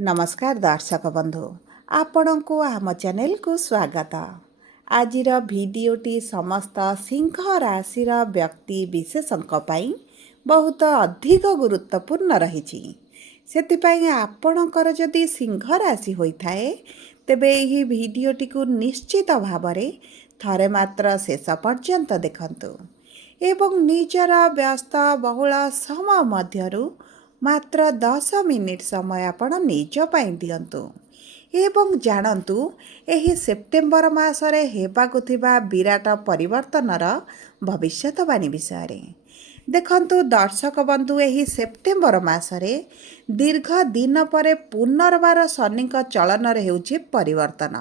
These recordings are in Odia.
नमस्कार दर्शक बंधु आपण को आम चैनल को स्वागत। आजिर भिडियोटी समस्त सिंह राशि व्यक्ति विशेषों बहुत अधिक गुरुत्वपूर्ण रही। से आपणकर जदि सिंह राशि होता है तेबे यही भिडियोटी को निश्चित भाव थरे मात्र शेष पर्यंत देखंतु एवं निजर व्यस्त बहुल समय मध्यरु मात्र 10 मिनिट समय आपण निज पाई दियंतु एवं जानतु एही सेप्टेम्बर मासरे हेबाकु थिबा विराट परिवर्तनर भविष्यवाणी विषय देखंतु दर्शक बंधु एही सेप्टेम्बर मासरे दीर्घ दिन परे पुनर्बार शनिक चलन हेउछि परिवर्तन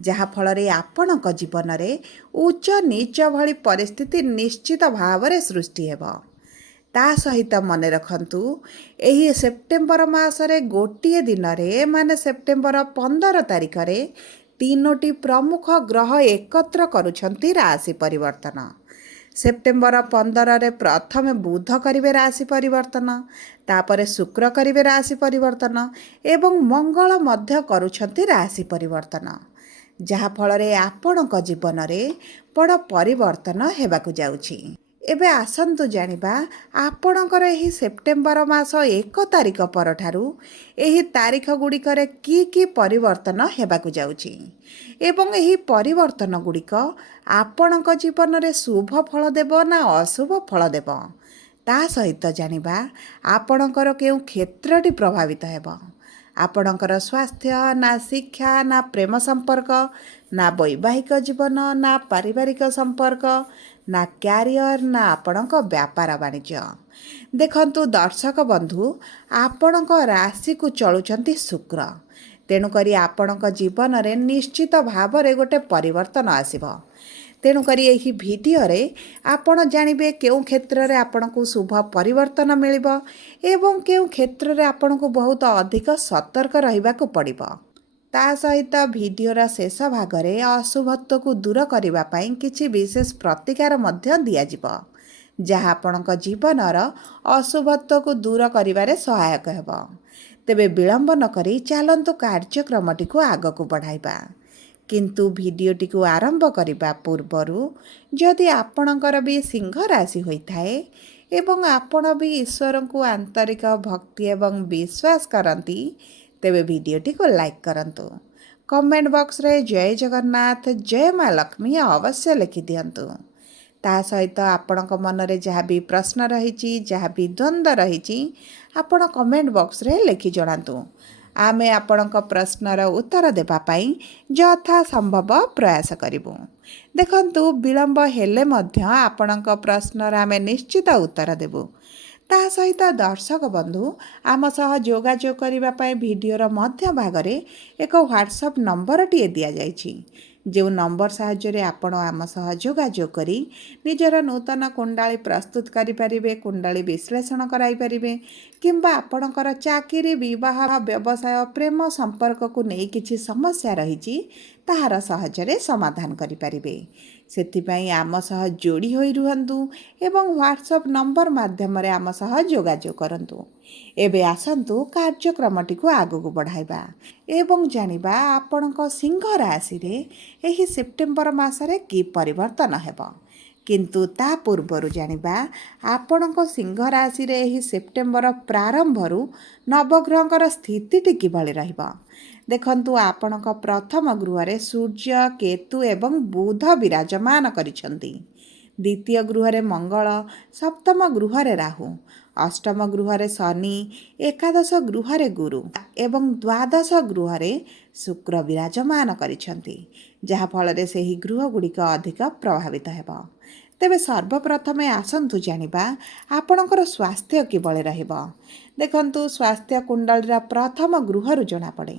जहा फलरे आपणक जीवन रे उच्च नीच भली परिस्थिति निश्चित भाव सृष्टि हेबो। ता सहित मन रखंतु एही सेप्टेम्बर मासरे गोटिए दिन रे माने सेप्टेम्बर 15 तारिख रे तीनोटी प्रमुख ग्रह एकत्र करुछंती राशि परिवर्तन। सेप्टेम्बर 15 रे प्रथम बुध करिवे राशि परिवर्तन, तापरे शुक्र करिवे राशि परिवर्तन एवं मंगल मध्य करुछंती राशि परिवर्तन जहा फलरे आपणक जीवन रे बड़ परिवर्तन हेबाकु जाउछि। एबे आसंतु जानिबा आपणकर एही सेप्टेम्बर मास 1 तारिख परठारु एही तारिख गुड़िकरे की परिवर्तन हेबाकु जाउछि एवं एही परिवर्तन गुड़िक आपणक जीवन रे शुभ फल देबो ना अशुभ फल देबो ता सहित जानिबा आपणकर केउ क्षेत्रटी प्रभावित हेबो। आपणकर स्वास्थ्य ना शिक्षा ना प्रेम संपर्क ना वैवाहिक जीवन ना पारिवारिक संपर्क ना क्यारियर ना आपणक व्यापार वाणिज्य। देखंतु दर्शक बंधु आपणक राशि को चलुचंती शुक्र, तेणुकरी आपणक जीवन रे निश्चित भाव रे गोटे परिवर्तन आसिबो। तेणुकरी यही भिडियो रे आपण जानिबे केउ क्षेत्र रे आपणको शुभ परिवर्तन मिलिबो एवं केउ क्षेत्र रे आपणको बहुत अधिक सतर्क रहिबाको पड़िबो। ता सहित भिडियोर शेष भाग रे अशुभत्व को दूर करिबा पई किछि विशेष प्रतिकार मध्य दिया जिवो जहा आपणक जीवनर अशुभत्व को दूर करिबारे सहायक हेबो। तेबे विलंब न करी चलंतु कार्यक्रमटी को आगकु बढ़ाइबा। किंतु भिडियोटी को आरंभ करिबा पूर्वरु जदि आपणकर भी सिंह राशि होइथाए एवं आपण भी ईश्वर को आंतरिक भक्ति एवं विश्वास करती तेबे भिडियोटी को लाइक करंतु। कमेंट बॉक्स रे जय जगन्नाथ जय माँ लक्ष्मी अवश्य लिखि दियंतु। ता सहित आपणक मन रे जहाँ भी प्रश्न रही जहाँ भी द्वंद्व रही आपण कमेंट बॉक्स रे लिखि जणातु। आमे आपणक प्रश्नर उत्तर देबा पाई यथा संभव प्रयास करिबु। देखंतु विलंब हेले मध्य आपणक प्रश्नर आमे निश्चित उत्तर देबु। ता सहित दर्शक बंधु आम सह जोगाजोग करिबा पाई भिडियोर मध्य भागरे एक व्हाट्सएप नंबर टिए दिया जाइछि जो नंबर साहाय्य आपण आम सह जोगाजोग करी निजर नूतन कुंडाली प्रस्तुत करि परिबे, कुंडाली विश्लेषण कराई परिबे किंबा आपणकर चाकरी विवाह व्यवसाय प्रेम संपर्क को नहीं किछि समस्या रही ताहार सहजरे समाधान करि परिबे। सेथिपाई आम सह जोड़ी होई रुहंतु एवं व्हाट्सएप नंबर माध्यम रे आम सह जोगाजोग करंतु। एबे आसंतु कार्यक्रमटी को आगु बढ़ाइबा एवं जानिबा आपणक सिंह राशि रे एही सेप्टेम्बर मासरे की परिवर्तन हेबो। किंतु ता पूर्वरु जानिबा आपणक सिंह राशि रे एही सेप्टेम्बर प्रारंभरु नवग्रहकर स्थितिटी किभଳି रहिबो। देखंतु आपणक प्रथम गृह रे सूर्य केतु एवं बुध विराजमान करिसंती। द्वितीय गृह रे मंगल, सप्तम गृह रे राहु, अष्टम गृह रे शनि, एकादश गृह रे गुरु एवं द्वादश गृह रे शुक्र विराजमान करिसंती जहा फल रे सेही गृह गुड़िक अधिक प्रभावित हेबो। तेबे सर्वप्रथमे आसंतु जानिबा आपणकर स्वास्थ्य किभଳି रहिबो। देखंतु स्वास्थ्य कुंडलीर प्रथम गृहरु जना पड़े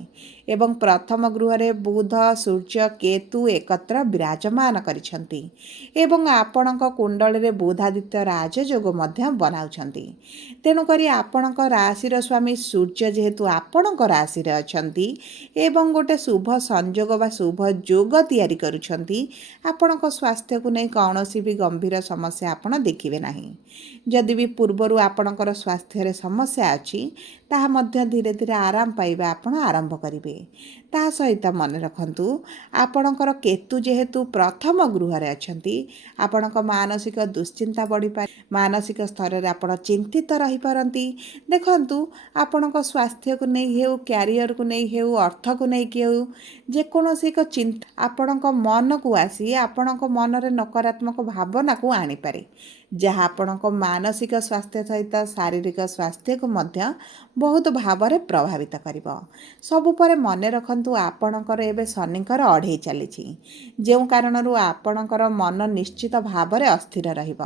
एवं प्रथम गृह रे बुध सूर्य केतु एकत्र विराजमान करिसंती एवं आपणक कुंडली रे बुधादित्य राजयोग मध्य बनाउछंती। तेणु करी आपणक राशिर स्वामी सूर्य जेहेतु आपणक राशि रे अछंती एवं गोटे शुभ संयोग बा शुभ योग तैयारी करुछंती आपणक स्वास्थ्य को नै कौनसी भी गंभीर समस्या आपण देखिबे नाही। जदि भी पूर्वरु आपणकर स्वास्थ्य रे समस्या ସମସ୍ୟା ଅଛି ତାହା ମଧ୍ୟ ଧୀରେ ଧୀରେ ଆରାମ ପାଇବା ଆପଣ ଆରମ୍ଭ କରିବେ। ତା ସହିତ ମନେ ରଖନ୍ତୁ, ଆପଣଙ୍କର କେତୁ ଯେହେତୁ ପ୍ରଥମ ଗୃହରେ ଅଛନ୍ତି, ଆପଣଙ୍କ ମାନସିକ ଦୁଶ୍ଚିନ୍ତା ବଢ଼ିପାରେ। ମାନସିକ ସ୍ତରରେ ଆପଣ ଚିନ୍ତିତ ରହିପାରନ୍ତି। ଦେଖନ୍ତୁ, ଆପଣଙ୍କ ସ୍ୱାସ୍ଥ୍ୟକୁ ନେଇ ହେଉ, କ୍ୟାରିୟରକୁ ନେଇ ହେଉ, ଅର୍ଥକୁ ନେଇକି ହେଉ, ଯେକୌଣସି ଏକ ଚିନ୍ତା ଆପଣଙ୍କ ମନକୁ ଆସି ଆପଣଙ୍କ ମନରେ ନକାରାତ୍ମକ ଭାବନାକୁ ଆଣିପାରେ, ଯାହା ଆପଣଙ୍କ ମାନସିକ ସ୍ୱାସ୍ଥ୍ୟ ସହିତ ଶାରୀରିକ ସ୍ୱାସ୍ଥ୍ୟକୁ ମଧ୍ୟ ବହୁତ ଭାବରେ ପ୍ରଭାବିତ କରିବ। ସବୁ ପରେ ମନେ ରଖନ୍ତୁ, ଆପଣଙ୍କର ଏବେ ଶନିଙ୍କର ଅଢ଼େଇ ଚାଲିଛି, ଯେଉଁ କାରଣରୁ ଆପଣଙ୍କର ମନ ନିଶ୍ଚିତ ଭାବରେ ଅସ୍ଥିର ରହିବ,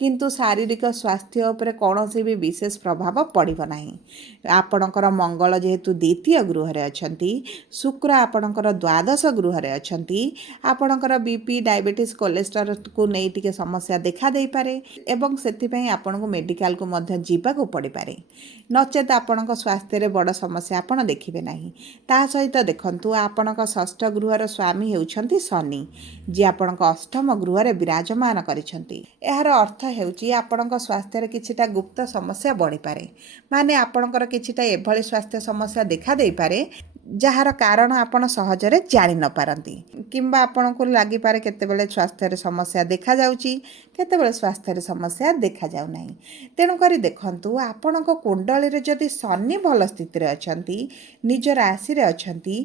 କିନ୍ତୁ ଶାରୀରିକ ସ୍ୱାସ୍ଥ୍ୟ ଉପରେ କୌଣସି ବି ବିଶେଷ ପ୍ରଭାବ ପଡ଼ିବ ନାହିଁ। ଆପଣଙ୍କର ମଙ୍ଗଳ ଯେହେତୁ ଦ୍ୱିତୀୟ ଗୃହରେ ଅଛନ୍ତି, ଶୁକ୍ର ଆପଣଙ୍କର ଦ୍ୱାଦଶ ଗୃହରେ ଅଛନ୍ତି, ଆପଣଙ୍କର ବିପି, ଡାଇବେଟିସ୍, କୋଲେଷ୍ଟ୍ରଲକୁ ନେଇ ଟିକେ ସମସ୍ୟା ଦେଖା ଦେଇପାରେ ଏବଂ ସେଥିପାଇଁ ଆପଣଙ୍କୁ ମେଡ଼ିକାଲକୁ ମଧ୍ୟ ଯିବାକୁ ପଡ଼ିପାରେ। ନଚେତ ଆପଣଙ୍କ ସ୍ୱାସ୍ଥ୍ୟରେ ବଡ଼ ସମସ୍ୟା ଆପଣ ଦେଖିବେ ନାହିଁ। ତା ସହିତ ଦେଖନ୍ତୁ, ଆପଣଙ୍କ ଷଷ୍ଠ ଗୃହର ସ୍ୱାମୀ ହେଉଛନ୍ତି ଶନି, ଯିଏ ଆପଣଙ୍କ ଅଷ୍ଟମ ଗୃହରେ ବିରାଜମାନ କରିଛନ୍ତି। ଏହାର ଅର୍ଥ ହେଉଛି ଆପଣଙ୍କ ସ୍ୱାସ୍ଥ୍ୟରେ କିଛିଟା ଗୁପ୍ତ ସମସ୍ୟା ବଢ଼ିପାରେ। ମାନେ ଆପଣଙ୍କର କିଛିଟା ଏଭଳି ସ୍ୱାସ୍ଥ୍ୟ ସମସ୍ୟା ଦେଖା ଦେଇପାରେ ଯାହାର କାରଣ ଆପଣ ସହଜରେ ଜାଣି ନ ପାରନ୍ତି, କିମ୍ବା ଆପଣଙ୍କୁ ଲାଗିପାରେ କେତେବେଳେ ସ୍ୱାସ୍ଥ୍ୟରେ ସମସ୍ୟା ଦେଖାଯାଉଛି, କେତେବେଳେ ସ୍ୱାସ୍ଥ୍ୟରେ ସମସ୍ୟା ଦେଖାଯାଉନାହିଁ। ତେଣୁକରି ଦେଖନ୍ତୁ, ଆପଣଙ୍କ କୁଣ୍ଡଳୀରେ ଯଦି ଶନି ଭଲ ସ୍ଥିତିରେ ଅଛନ୍ତି, ନିଜ ରାଶିରେ ଅଛନ୍ତି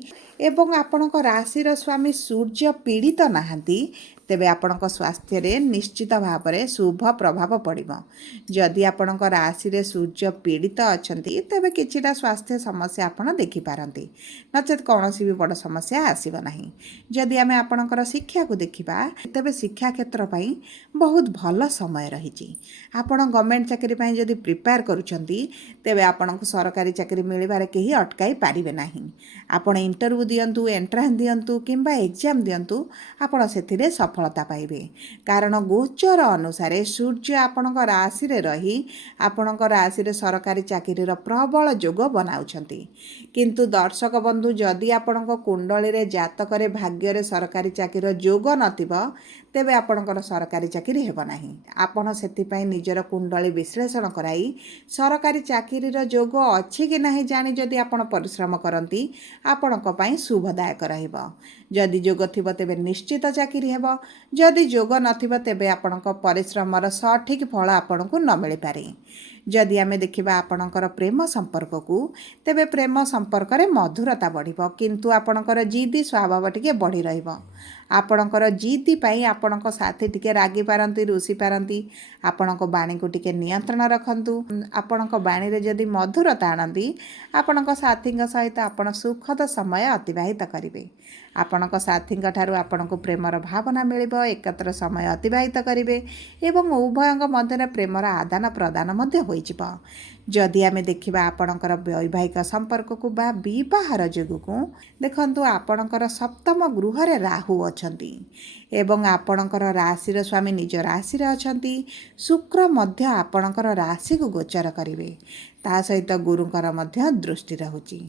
ଏବଂ ଆପଣଙ୍କ ରାଶିର ସ୍ୱାମୀ ସୂର୍ଯ୍ୟ ପୀଡ଼ିତ ନାହାନ୍ତି, ତେବେ ଆପଣଙ୍କ ସ୍ୱାସ୍ଥ୍ୟରେ ନିଶ୍ଚିତ ଭାବରେ ଶୁଭ ପ୍ରଭାବ ପଡ଼ିବ। ଯଦି ଆପଣଙ୍କ ରାଶିରେ ସୂର୍ଯ୍ୟ ପୀଡ଼ିତ ଅଛନ୍ତି, ତେବେ କିଛିଟା ସ୍ୱାସ୍ଥ୍ୟ ସମସ୍ୟା ଆପଣ ଦେଖିପାରନ୍ତି, ନଚେତ କୌଣସି ବି ବଡ଼ ସମସ୍ୟା ଆସିବ ନାହିଁ। ଯଦି ଆମେ ଆପଣଙ୍କର ଶିକ୍ଷାକୁ ଦେଖିବା, ତେବେ ଶିକ୍ଷା କ୍ଷେତ୍ର ପାଇଁ ବହୁତ ଭଲ ସମୟ ରହିଛି। ଆପଣ ଗଭର୍ଣ୍ଣମେଣ୍ଟ ଚାକିରି ପାଇଁ ଯଦି ପ୍ରିପେୟାର କରୁଛନ୍ତି, ତେବେ ଆପଣଙ୍କୁ ସରକାରୀ ଚାକିରି ମିଳିବାରେ କେହି ଅଟକାଇ ପାରିବେ ନାହିଁ। ଆପଣ ଇଣ୍ଟରଭ୍ୟୁ ଦିଅନ୍ତୁ, ଏଣ୍ଟ୍ରାନ୍ସ ଦିଅନ୍ତୁ କିମ୍ବା ଏକ୍ଜାମ୍ ଦିଅନ୍ତୁ, ଆପଣ ସେଥିରେ ସଫଳତା ପାଇବେ। କାରଣ ଗୋଚର ଅନୁସାରେ ସୂର୍ଯ୍ୟ ଆପଣଙ୍କ ରାଶିରେ ରହି ଆପଣଙ୍କ ରାଶିରେ ସରକାରୀ ଚାକିରିର ପ୍ରବଳ ଯୋଗ ବନାଉଛନ୍ତି। କିନ୍ତୁ ଦର୍ଶକ ବନ୍ଧୁ, ଯଦି ଆପଣଙ୍କ କୁଣ୍ଡଳୀରେ ଜାତକରେ ଭାଗ୍ୟରେ ସରକାରୀ ଚାକିରିର ଯୋଗ ନଥିବ, ତେବେ ଆପଣଙ୍କର ସରକାରୀ ଚାକିରି ହେବ ନାହିଁ। ଆପଣ ସେଥିପାଇଁ ନିଜର କୁଣ୍ଡଳୀ ବିଶ୍ଳେଷଣ କରାଇ ସରକାରୀ ଚାକିରିର ଯୋଗ ଅଛି କି ନାହିଁ ଜାଣି ଯଦି ଆପଣ ପରିଶ୍ରମ କରନ୍ତି, ଆପଣଙ୍କ ପାଇଁ ଶୁଭଦାୟକ ରହିବ। ଯଦି ଯୋଗ ଥିବ ତେବେ ନିଶ୍ଚିତ ଚାକିରି ହେବ, ଯଦି ଯୋଗ ନଥିବ ତେବେ ଆପଣଙ୍କ ପରିଶ୍ରମର ସଠିକ୍ ଫଳ ଆପଣଙ୍କୁ ନ ମିଳିପାରେ। ଯଦି ଆମେ ଦେଖିବା ଆପଣଙ୍କର ପ୍ରେମ ସମ୍ପର୍କକୁ, ତେବେ ପ୍ରେମ ସମ୍ପର୍କରେ ମଧୁରତା ବଢ଼ିବ, କିନ୍ତୁ ଆପଣଙ୍କର ଜିଦି ସ୍ୱଭାବ ଟିକେ ବଢ଼ି ରହିବ। ଆପଣଙ୍କର ଜିଦି ପାଇଁ ଆପଣଙ୍କ ସାଥୀ ଟିକେ ରାଗିପାରନ୍ତି, ରୁଷିପାରନ୍ତି। ଆପଣଙ୍କ ବାଣୀକୁ ଟିକେ ନିୟନ୍ତ୍ରଣ ରଖନ୍ତୁ। ଆପଣଙ୍କ ବାଣୀରେ ଯଦି ମଧୁରତା ଆଣନ୍ତି, ଆପଣଙ୍କ ସାଥୀଙ୍କ ସହିତ ଆପଣ ସୁଖଦ ସମୟ ଅତିବାହିତ କରିବେ। ଆପଣଙ୍କ ସାଥୀଙ୍କ ଠାରୁ ଆପଣଙ୍କୁ ପ୍ରେମର ଭାବନା ମିଳିବ, ଏକତ୍ର ସମୟ ଅତିବାହିତ କରିବେ ଏବଂ ଉଭୟଙ୍କ ମଧ୍ୟରେ ପ୍ରେମର ଆଦାନ ପ୍ରଦାନ ମଧ୍ୟ ହୋଇଯିବ। ଯଦି ଆମେ ଦେଖିବା ଆପଣଙ୍କର ବୈବାହିକ ସମ୍ପର୍କକୁ ବା ବିବାହର ଯୋଗକୁ, ଦେଖନ୍ତୁ, ଆପଣଙ୍କର ସପ୍ତମ ଗୃହରେ ରାହୁ ଅଛନ୍ତି ଏବଂ ଆପଣଙ୍କର ରାଶିର ସ୍ୱାମୀ ନିଜ ରାଶିରେ ଅଛନ୍ତି। ଶୁକ୍ର ମଧ୍ୟ ଆପଣଙ୍କର ରାଶିକୁ ଗୋଚର କରିବେ। ତା ସହିତ ଗୁରୁଙ୍କର ମଧ୍ୟ ଦୃଷ୍ଟି ରହୁଛି।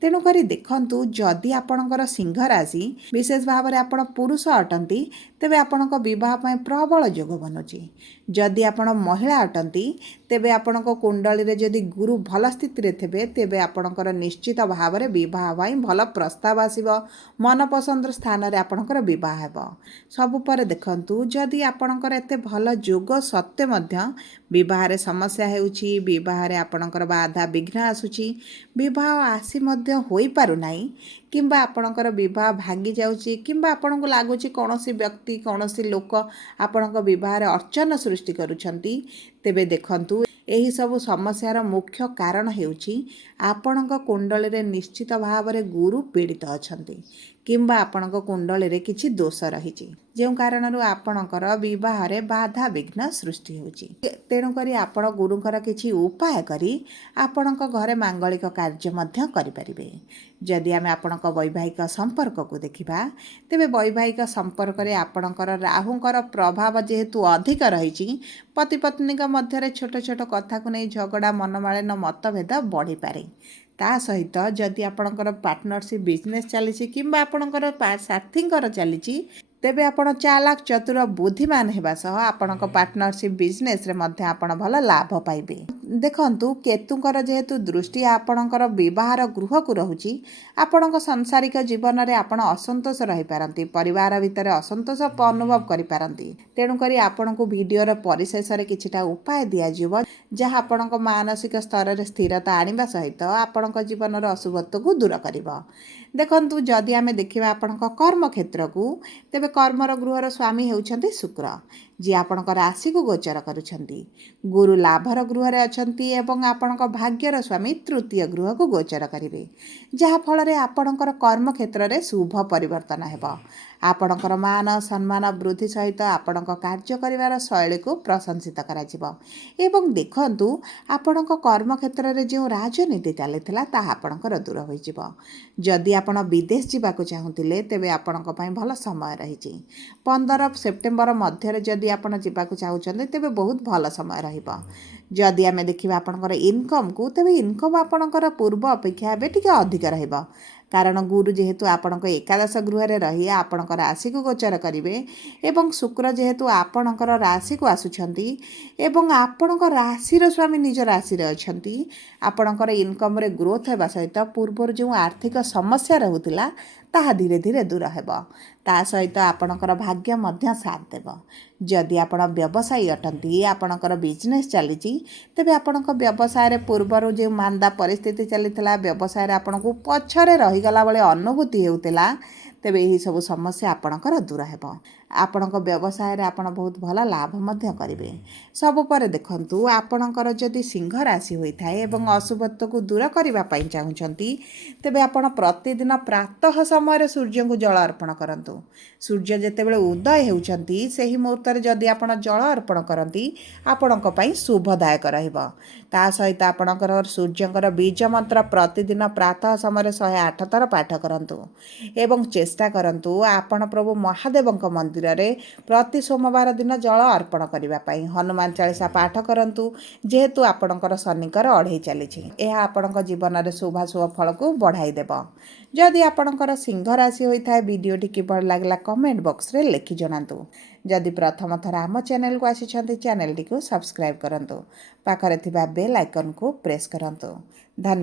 ତେଣୁକରି ଦେଖନ୍ତୁ, ଯଦି ଆପଣଙ୍କର ସିଂହ ରାଶି, ବିଶେଷ ଭାବରେ ଆପଣ ପୁରୁଷ ଅଟନ୍ତି, ତେବେ ଆପଣଙ୍କ ବିବାହ ପାଇଁ ପ୍ରବଳ ଯୋଗ ବନୁଛି। ଯଦି ଆପଣ ମହିଳା ଅଟନ୍ତି, ତେବେ ଆପଣଙ୍କ କୁଣ୍ଡଳୀରେ ଯଦି ଗୁରୁ ଭଲ ସ୍ଥିତିରେ ଥିବେ, ତେବେ ଆପଣଙ୍କର ନିଶ୍ଚିତ ଭାବରେ ବିବାହ ପାଇଁ ଭଲ ପ୍ରସ୍ତାବ ଆସିବ। ମନପସନ୍ଦର ସ୍ଥାନରେ ଆପଣଙ୍କର ବିବାହ ହେବ। ସବୁ ପରେ ଦେଖନ୍ତୁ, ଯଦି ଆପଣଙ୍କର ଏତେ ଭଲ ଯୋଗ ସତ୍ତ୍ୱେ ମଧ୍ୟ ବିବାହରେ ସମସ୍ୟା ହେଉଛି, ବିବାହରେ ଆପଣଙ୍କର ବାଧା ବିଘ୍ନ ଆସୁଛି, ବିବାହ ଆସି ମଧ୍ୟ ହୋଇପାରୁନାହିଁ, କିମ୍ବା ଆପଣଙ୍କର ବିବାହ ଭାଙ୍ଗି ଯାଉଛି, କିମ୍ବା ଆପଣଙ୍କୁ ଲାଗୁଛି କୌଣସି ବ୍ୟକ୍ତି, କୌଣସି ଲୋକ ଆପଣଙ୍କ ବିବାହରେ ଅର୍ଚନ ସୃଷ୍ଟି କରୁଛନ୍ତି, ତେବେ ଦେଖନ୍ତୁ, ଏହିସବୁ ସମସ୍ୟାର ମୁଖ୍ୟ କାରଣ ହେଉଛି ଆପଣଙ୍କ କୁଣ୍ଡଳୀରେ ନିଶ୍ଚିତ ଭାବରେ ଗୁରୁ ପୀଡ଼ିତ ଅଛନ୍ତି, କିମ୍ବା ଆପଣଙ୍କ କୁଣ୍ଡଳୀରେ କିଛି ଦୋଷ ରହିଛି, ଯେଉଁ କାରଣରୁ ଆପଣଙ୍କର ବିବାହରେ ବାଧା ବିଘ୍ନ ସୃଷ୍ଟି ହେଉଛି। ତେଣୁକରି ଆପଣ ଗୁରୁଙ୍କର କିଛି ଉପାୟ କରି ଆପଣଙ୍କ ଘରେ ମାଙ୍ଗଳିକ କାର୍ଯ୍ୟ ମଧ୍ୟ କରିପାରିବେ। ଯଦି ଆମେ ଆପଣଙ୍କ ବୈବାହିକ ସମ୍ପର୍କକୁ ଦେଖିବା, ତେବେ ବୈବାହିକ ସମ୍ପର୍କରେ ଆପଣଙ୍କର ରାହୁଙ୍କର ପ୍ରଭାବ ଯେହେତୁ ଅଧିକ ରହିଛି, ପତି ପତ୍ନୀଙ୍କ ମଧ୍ୟରେ ଛୋଟ ଛୋଟ କଥାକୁ ନେଇ ଝଗଡ଼ା, ମନମାଳିନ, ମତଭେଦ ବଢ଼ିପାରେ। ତା ସହିତ ଯଦି ଆପଣଙ୍କର ପାର୍ଟନରସିପ୍ ବିଜନେସ୍ ଚାଲିଛି କିମ୍ବା ଆପଣଙ୍କର ସାଥୀଙ୍କର ଚାଲିଛି, ତେବେ ଆପଣ ଚାଲାକ ଚତୁର ବୁଦ୍ଧିମାନ ହେବା ସହ ଆପଣଙ୍କ ପାର୍ଟନରସିପ୍ ବିଜନେସ୍ରେ ମଧ୍ୟ ଆପଣ ଭଲ ଲାଭ ପାଇବେ। ଦେଖନ୍ତୁ, କେତୁଙ୍କର ଯେହେତୁ ଦୃଷ୍ଟି ଆପଣଙ୍କର ବିବାହର ଗୃହକୁ ରହୁଛି, ଆପଣଙ୍କ ସାଂସାରିକ ଜୀବନରେ ଆପଣ ଅସନ୍ତୋଷ ରହିପାରନ୍ତି, ପରିବାର ଭିତରେ ଅସନ୍ତୋଷ ଅନୁଭବ କରିପାରନ୍ତି। ତେଣୁକରି ଆପଣଙ୍କୁ ଭିଡ଼ିଓର ପରିଶେଷରେ କିଛିଟା ଉପାୟ ଦିଆଯିବ, ଯାହା ଆପଣଙ୍କ ମାନସିକ ସ୍ତରରେ ସ୍ଥିରତା ଆଣିବା ସହିତ ଆପଣଙ୍କ ଜୀବନର ଅଶୁଭତ୍ୱକୁ ଦୂର କରିବ। ଦେଖନ୍ତୁ, ଯଦି ଆମେ ଦେଖିବା ଆପଣଙ୍କ କର୍ମକ୍ଷେତ୍ରକୁ, ତେବେ କର୍ମର ଗୃହର ସ୍ୱାମୀ ହେଉଛନ୍ତି ଶୁକ୍ର, ଯିଏ ଆପଣଙ୍କ ରାଶିକୁ ଗୋଚର କରୁଛନ୍ତି। ଗୁରୁ ଲାଭର ଗୃହରେ ଅଛନ୍ତି ଏବଂ ଆପଣଙ୍କ ଭାଗ୍ୟର ସ୍ୱାମୀ ତୃତୀୟ ଗୃହକୁ ଗୋଚର କରିବେ, ଯାହାଫଳରେ ଆପଣଙ୍କର କର୍ମକ୍ଷେତ୍ରରେ ଶୁଭ ପରିବର୍ତ୍ତନ ହେବ। ଆପଣଙ୍କର ମାନ ସମ୍ମାନ ବୃଦ୍ଧି ସହିତ ଆପଣଙ୍କ କାର୍ଯ୍ୟ କରିବାର ଶୈଳୀକୁ ପ୍ରଶଂସିତ କରାଯିବ। ଏବଂ ଦେଖନ୍ତୁ, ଆପଣଙ୍କ କର୍ମକ୍ଷେତ୍ରରେ ଯେଉଁ ରାଜନୀତି ଚାଲିଥିଲା ତାହା ଆପଣଙ୍କର ଦୂର ହୋଇଯିବ। ଯଦି ଆପଣ ବିଦେଶ ଯିବାକୁ ଚାହୁଁଥିଲେ, ତେବେ ଆପଣଙ୍କ ପାଇଁ ଭଲ ସମୟ ରହିଛି। 15 ସେପ୍ଟେମ୍ବର ମଧ୍ୟରେ ଯଦି ଆପଣ ଯିବାକୁ ଚାହୁଁଛନ୍ତି, ତେବେ ବହୁତ ଭଲ ସମୟ ରହିବ। ଯଦି ଆମେ ଦେଖିବା ଆପଣଙ୍କର ଇନକମ୍କୁ, ତେବେ ଇନକମ୍ ଆପଣଙ୍କର ପୂର୍ବ ଅପେକ୍ଷା ଏବେ ଟିକେ ଅଧିକ ରହିବ। କାରଣ ଗୁରୁ ଯେହେତୁ ଆପଣଙ୍କ ଏକାଦଶ ଗୃହରେ ରହି ଆପଣଙ୍କ ରାଶିକୁ ଗୋଚର କରିବେ ଏବଂ ଶୁକ୍ର ଯେହେତୁ ଆପଣଙ୍କର ରାଶିକୁ ଆସୁଛନ୍ତି ଏବଂ ଆପଣଙ୍କ ରାଶିର ସ୍ୱାମୀ ନିଜ ରାଶିରେ ଅଛନ୍ତି, ଆପଣଙ୍କର ଇନକମ୍ରେ ଗ୍ରୋଥ୍ ହେବା ସହିତ ପୂର୍ବରୁ ଯେଉଁ ଆର୍ଥିକ ସମସ୍ୟା ରହୁଥିଲା ତାହା ଧୀରେ ଧୀରେ ଦୂର ହେବ। ତା ସହିତ ଆପଣଙ୍କର ଭାଗ୍ୟ ମଧ୍ୟ ସାଥ ଦେବ। ଯଦି ଆପଣ ବ୍ୟବସାୟୀ ଅଟନ୍ତି, ଆପଣଙ୍କର ବିଜନେସ୍ ଚାଲିଛି, ତେବେ ଆପଣଙ୍କ ବ୍ୟବସାୟରେ ପୂର୍ବରୁ ଯେଉଁ ମାନ୍ଦା ପରିସ୍ଥିତି ଚାଲିଥିଲା, ବ୍ୟବସାୟରେ ଆପଣଙ୍କୁ ପଛରେ ରହିଗଲା ଭଳି ଅନୁଭୂତି ହେଉଥିଲା, ତେବେ ଏହିସବୁ ସମସ୍ୟା ଆପଣଙ୍କର ଦୂର ହେବ। ଆପଣଙ୍କ ବ୍ୟବସାୟରେ ଆପଣ ବହୁତ ଭଲ ଲାଭ ମଧ୍ୟ କରିବେ। ସବୁ ପରେ ଦେଖନ୍ତୁ, ଆପଣଙ୍କର ଯଦି ସିଂହ ରାଶି ହୋଇଥାଏ ଏବଂ ଅଶୁଭତ୍ୱକୁ ଦୂର କରିବା ପାଇଁ ଚାହୁଁଛନ୍ତି, ତେବେ ଆପଣ ପ୍ରତିଦିନ ପ୍ରାତଃ ସମୟରେ ସୂର୍ଯ୍ୟଙ୍କୁ ଜଳ ଅର୍ପଣ କରନ୍ତୁ। ସୂର୍ଯ୍ୟ ଯେତେବେଳେ ଉଦୟ ହେଉଛନ୍ତି, ସେହି ମୁହୂର୍ତ୍ତରେ ଯଦି ଆପଣ ଜଳ ଅର୍ପଣ କରନ୍ତି, ଆପଣଙ୍କ ପାଇଁ ଶୁଭଦାୟକ ରହିବ। ତା ସହିତ ଆପଣଙ୍କର ସୂର୍ଯ୍ୟଙ୍କର ବୀଜ ମନ୍ତ୍ର ପ୍ରତିଦିନ ପ୍ରାତଃ ସମୟରେ 108 ଥର ପାଠ କରନ୍ତୁ ଏବଂ ଚେଷ୍ଟା କରନ୍ତୁ ଆପଣ ପ୍ରଭୁ ମହାଦେବଙ୍କ ମନ୍ଦିରରେ ପ୍ରତି ସୋମବାର ଦିନ ଜଳ ଅର୍ପଣ କରିବା ପାଇଁ। ହନୁମାନ ଚାଳିଶା ପାଠ କରନ୍ତୁ, ଯେହେତୁ ଆପଣଙ୍କର ଶନିଙ୍କର ଅଢ଼େଇ ଚାଲିଛି। ଏହା ଆପଣଙ୍କ ଜୀବନରେ ଶୁଭାଶୁଭ ଫଳକୁ ବଢ଼ାଇ ଦେବ। ଯଦି ଆପଣଙ୍କର ସିଂହ ରାଶି ହୋଇଥାଏ, ଭିଡ଼ିଓଟି କିଭଳି ଲାଗିଲା କମେଣ୍ଟ ବକ୍ସରେ ଲେଖି ଜଣାନ୍ତୁ। ଯଦି ପ୍ରଥମ ଥର ଆମ ଚ୍ୟାନେଲକୁ ଆସିଛନ୍ତି, ଚ୍ୟାନେଲଟିକୁ ସବସ୍କ୍ରାଇବ୍ କରନ୍ତୁ। ପାଖରେ ଥିବା ବେଲ୍ ଆଇକନ୍କୁ ପ୍ରେସ୍ କରନ୍ତୁ। ଧନ୍ୟବାଦ।